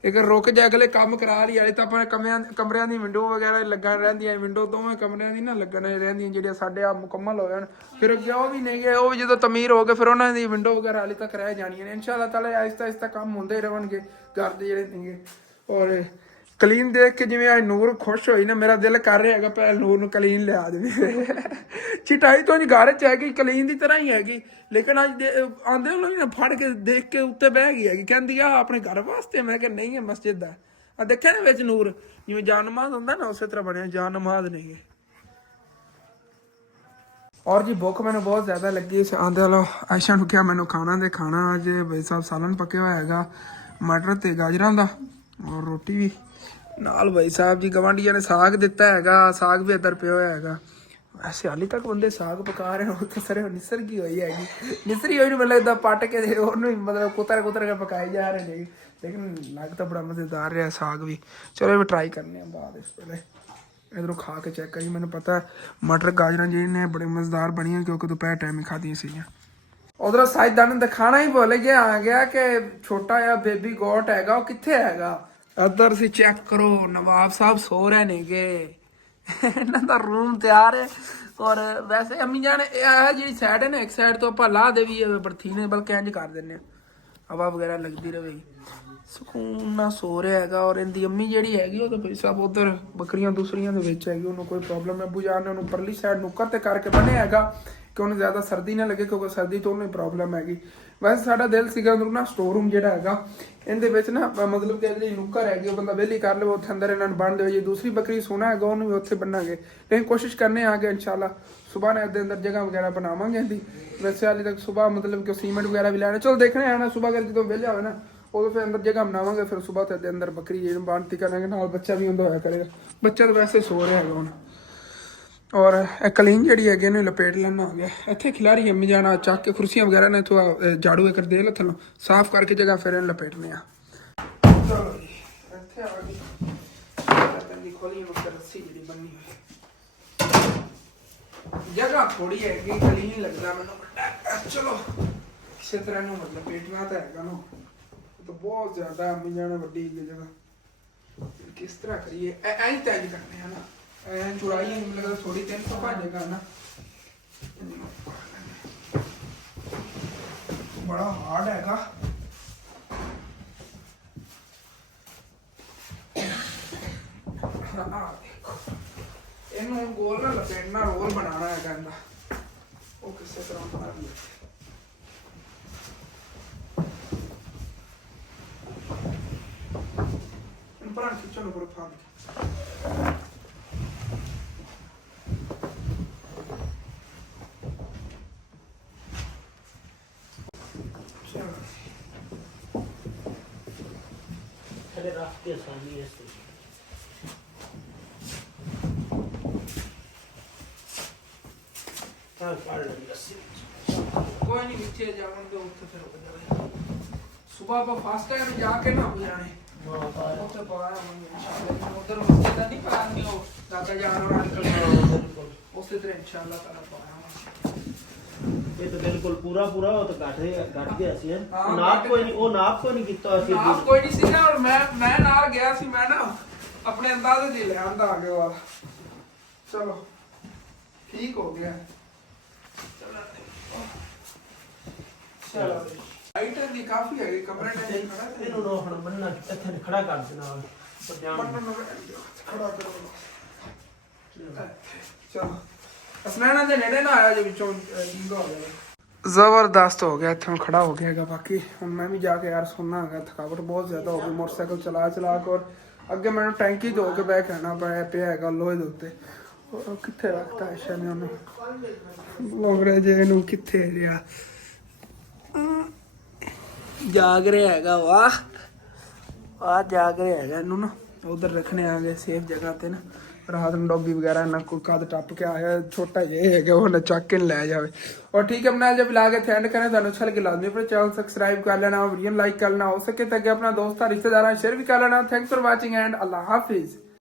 एक रुक जाए अगले काम करा ली वाले तो अपने कमरियां दी विंडो वगैरह लगन रहिंदियां विंडो दोवें कमरियां दी ना लगन रहिंदियां जिहड़ियां साडे आ मुकम्मल हो जाण फिर अगे वो भी नहीं गए वो भी जो तमीर हो गए फिर उन्होंने दी विंडो वगैरह हाले तक रह जानियां ने इंशाअल्लाह ताला आहिस्ता आहिस्ता काम होंदे रहणगे घर दे जिहड़े नहीं और कलीन देख के जिवें आज नूर खुश होई ना मेरा दिल कर रहा है पहले नूर नूं कलीन लिया देवे चिटाई तो घर च हैगी कलीन की तरह ही हैगी लेकिन अज आंदे लोग ना फड़ के देख के उत्ते बह गई हैगी कहंदी आ अपने घर वास्ते मैं कहा नहीं है मस्जिद है आ देखिया ना विच नूर जिवें जान नमाज हुंदा ना उस तरह बनया जान नमाज नहीं है। और जी भुख मैंने बहुत ज़्यादा लगी आंदे लो आयशा नूं कहा मैंने खाना दे खाना अज भाई साहब सालन पके हुआ है मटर ते गाजरां दा और रोटी भी नाल भाई साहब जी गवांढिया ने साग दिता है साग भी इधर पे होया है वैसे हाली तक बंदे साग पका रहे हो तो सर निसर की हुई हैगी निसरी हुई मतलब इदा पट के मतलब कुतर के पकाए जा रहे हैं लेकिन लग तो बड़ा मज़ेदार रहा साग भी चलो भी ट्राई करने बाद इस पहले ਇਧਰੋਂ ਖਾ ਕੇ ਚੈੱਕ ਕਰੀ। ਮੈਨੂੰ ਪਤਾ ਮਟਰ ਗਾਜਰਾਂ ਜਿਹੜੀ ਨੇ ਬੜੇ ਮਜ਼ੇਦਾਰ ਬਣੀਆਂ ਕਿਉਂਕਿ ਦੁਪਹਿਰ ਟਾਈਮ ਹੀ ਖਾਧੀਆਂ ਸੀਗੀਆਂ। ਉਧਰੋਂ ਸਾਇਦਾਨ ਦਿਖਾਣਾ ਹੀ ਭੁੱਲ ਗਿਆ ਆ ਗਿਆ ਕਿ ਛੋਟਾ ਜਿਹਾ ਬੇਬੀ ਗੋਟ ਹੈਗਾ, ਉਹ ਕਿੱਥੇ ਹੈਗਾ। ਇੱਧਰ ਸੀ ਚੈੱਕ ਕਰੋ, ਨਵਾਬ ਸਾਹਿਬ ਸੋ ਰਹੇ ਨੇਗੇ। ਇਹਨਾਂ ਦਾ ਰੂਮ ਤਿਆਰ ਹੈ। ਔਰ ਵੈਸੇ ਅੰਮੀ ਜਾਨ ਇਹ ਜਿਹੜੀ ਸਾਈਡ ਹੈ ਨਾ, ਇੱਕ ਸਾਈਡ ਤੋਂ ਆਪਾਂ ਲਾ ਦੇ ਵੀ ਬਰਥੀ ਨੇ, ਬਲਕਿ ਇੰਜ ਕਰ ਦਿੰਦੇ ਆ, ਹਵਾ ਵਗੈਰਾ ਲੱਗਦੀ ਰਹੇ, ਸਕੂਨ ਨਾਲ ਸੋ ਰਿਹਾ ਹੈਗਾ। ਔਰ ਇਹਦੀ ਅੰਮੀ ਜਿਹੜੀ ਹੈਗੀ ਉਹ ਤਾਂ ਭਾਈ ਸਾਹਿਬ ਉਧਰ ਬੱਕਰੀਆਂ ਦੂਸਰੀਆਂ ਦੇ ਵਿੱਚ ਹੈਗੀ, ਉਹਨੂੰ ਕੋਈ ਪ੍ਰੋਬਲਮ ਹੈ। ਬੁਝਾਰ ਨੇ ਉਹਨੂੰ ਪਰਲੀ ਸਾਈਡ ਨੁੱਕਰ ਤੇ ਕਰਕੇ ਬਣਿਆ ਹੈਗਾ ਕਿ ਉਹਨੂੰ ਜ਼ਿਆਦਾ ਸਰਦੀ ਨਾ ਲੱਗੇ, ਕਿਉਂਕਿ ਸਰਦੀ ਤੋਂ ਉਹਨੂੰ ਪ੍ਰੋਬਲਮ ਹੈਗੀ। ਵੈਸੇ ਸਾਡਾ ਦਿਲ ਸੀਗਾ ਅੰਦਰ ਨਾ ਸਟੋਰ ਰੂਮ ਜਿਹੜਾ ਹੈਗਾ ਇਹਦੇ ਵਿੱਚ ਨਾ, ਮਤਲਬ ਕਿ ਜਿਹੜੀ ਨੁੱਕਰ ਹੈਗੀ ਉਹ ਬੰਦਾ ਵਿਹਲੀ ਕਰ ਲਵੇ, ਉੱਥੇ ਅੰਦਰ ਇਹਨਾਂ ਨੂੰ ਬੰਨ ਦੇਵੇ। ਜੇ ਦੂਸਰੀ ਬੱਕਰੀ ਸੋਨਾ ਹੈਗਾ ਉਹਨੂੰ ਵੀ ਉੱਥੇ ਬੰਨਾਂਗੇ, ਲੇਕਿਨ ਕੋਸ਼ਿਸ਼ ਕਰਨੇ ਆ ਕਿ ਇਨਸ਼ਾਅੱਲਾ ਸੁਬਾਹ ਨੇ ਇਹਦੇ ਅੰਦਰ ਜਗ੍ਹਾ ਵਗੈਰਾ ਬਣਾਵਾਂਗੇ ਇਹਦੀ। ਵੈਸੇ ਹਾਲੇ ਤੱਕ ਸੁਬਾਹ ਮਤਲਬ ਕਿ ਸੀਮੈਂਟ ਵਗੈਰਾ ਵੀ ਲੈਣਾ, ਚਲੋ ਦੇਖਣੇ ਆਣਾ ਸੁਬਾਹ ਕਰ ਜਦੋਂ ਵਿਹਲੇ ਹੋਵੇ ਨਾ ਉਦੋਂ ਫਿਰ ਅੰਦਰ ਜਗ੍ਹਾ ਬਣਾਵਾਂਗੇ, ਫਿਰ ਸੁਬਾਹ ਤੇ ਦੇ ਅੰਦਰ ਬੱਕਰੀ ਜਿਹਨੂੰ ਬੰਨਤੀ ਕਰਾਂਗੇ, ਨਾਲ ਬੱਚਾ ਵੀ ਹੁੰਦਾ ਹੋਇਆ ਕਰੇਗਾ। ਬੱਚਾ ਤਾਂ ਵੈਸੇ ਸੋ ਰਿਹਾ ਹੈਗਾ ਹੁਣ। ਔਰ ਇਹ ਕਲੀਨ ਜਿਹੜੀ ਹੈਗੀ ਇਹਨੂੰ ਲਪੇਟ ਲੈਣਾ ਹੋ ਗਿਆ। ਇੱਥੇ ਖਿਲਾਰੀ ਅੰਮੀ ਜਾਣਾ ਚੱਕ ਕੇ ਕੁਰਸੀਆਂ ਵਗੈਰਾ ਨੇ ਇੱਥੋਂ ਝਾੜੂ ਇੱਕ ਦੇ ਥੱਲੋਂ ਸਾਫ਼ ਕਰਕੇ ਜਗ੍ਹਾ ਫਿਰ ਇਹਨੂੰ ਲਪੇਟਨੇ ਆ। ਚਲੋ ਜੀ ਇੱਥੇ ਆ ਗਈ ਖੋਲੀ ਰੱਸੀ ਜਿਹੜੀ ਬੰਨੀ ਹੋਈ, ਜਗ੍ਹਾ ਥੋੜੀ ਹੈਗੀ, ਕਲੀਨ ਲੱਗਦਾ ਮੈਨੂੰ। ਚਲੋ ਕਿਸੇ ਤਰ੍ਹਾਂ ਨੂੰ ਮਤਲਬ ਪੇਟਣਾ ਤਾਂ ਹੈਗਾ ਨਾ, ਤਾਂ ਬਹੁਤ ਜ਼ਿਆਦਾ ਅੰਮੀ ਜਾਣਾ ਵੱਡੀ ਜਗ੍ਹਾ। ਕਿਸ ਤਰ੍ਹਾਂ ਕਰੀਏ, ਐਂ ਤੈਜ ਕਰਨੇ ਆ ਨਾ, ਚੁਰਾਈ मतलब थोड़ी 300 भाजेगा ना, बड़ा हार्ड हैगा। इन्हों गोल ना लपेटना, रोल बनाना है कहना, वो किसी तरह बना लिया। पर खींचो ना, पर फाड़ रख के आसानी है। कोई नहीं नीचे जाओगे उत्थे फिर रुक जाओगे। सुबह आप फास्ट टाइम जाके ना हो जाने उत्थे पाया इंशाल्लाह, उधर मस्जिद नहीं पाएंगे वो दादा जान और अंकल उसी तरह इंशाल्लाह ताला पाया। ये तो बिल्कुल पूरा पूरा हो तो घट गया सी है। नाप कोई नहीं, वो नाप कोई नहीं कीता सी, नाप कोई नहीं सी ना। और मैं नाल गया सी, मैं ना अपने अंदाजे दी ले आंदा आगे वाला। चलो ठीक हो गया। चलो हाइट दी काफी है, कमरे में खड़ा थे इनु नो हण बनना इथे खड़ा कर देना पजामा खड़ा करो। चलो असनैना दे नेड़े ना आया जो विचों डींगा हो गया, जबरदस्त हो गया। इत्थों खड़ा हो गया। बाकी हुण मैं भी जाके यार सोना है, थकावट बहुत ज्यादा हो गई मोटरसाइकिल चला चला के। और अगे मैंने टैंकी धो के बैग रहना पिया है लोहे दे उत्ते। किथे रखता है शने उन्हें लोगरे जे नूं किथे रिया जाग रहा हैगा। वाह वाह जाग रहा हैगा। इनू ना उधर रखने आ गए सेफ जगह ते ना, रात में डॉगी वगैरह ना कोई कद टप के आया छोटा जे है वो ना चक के लै जाए। और ठीक है अपना जब ला के एंड करें तो अच्छा लगे लाजमी अपने चैनल सब्सक्राइब कर लेना, वीडियो लाइक कर लेना, हो सके तो अपना दोस्त रिश्तेदार शेयर भी कर लेना। Thanks for watching and Allah Hafiz.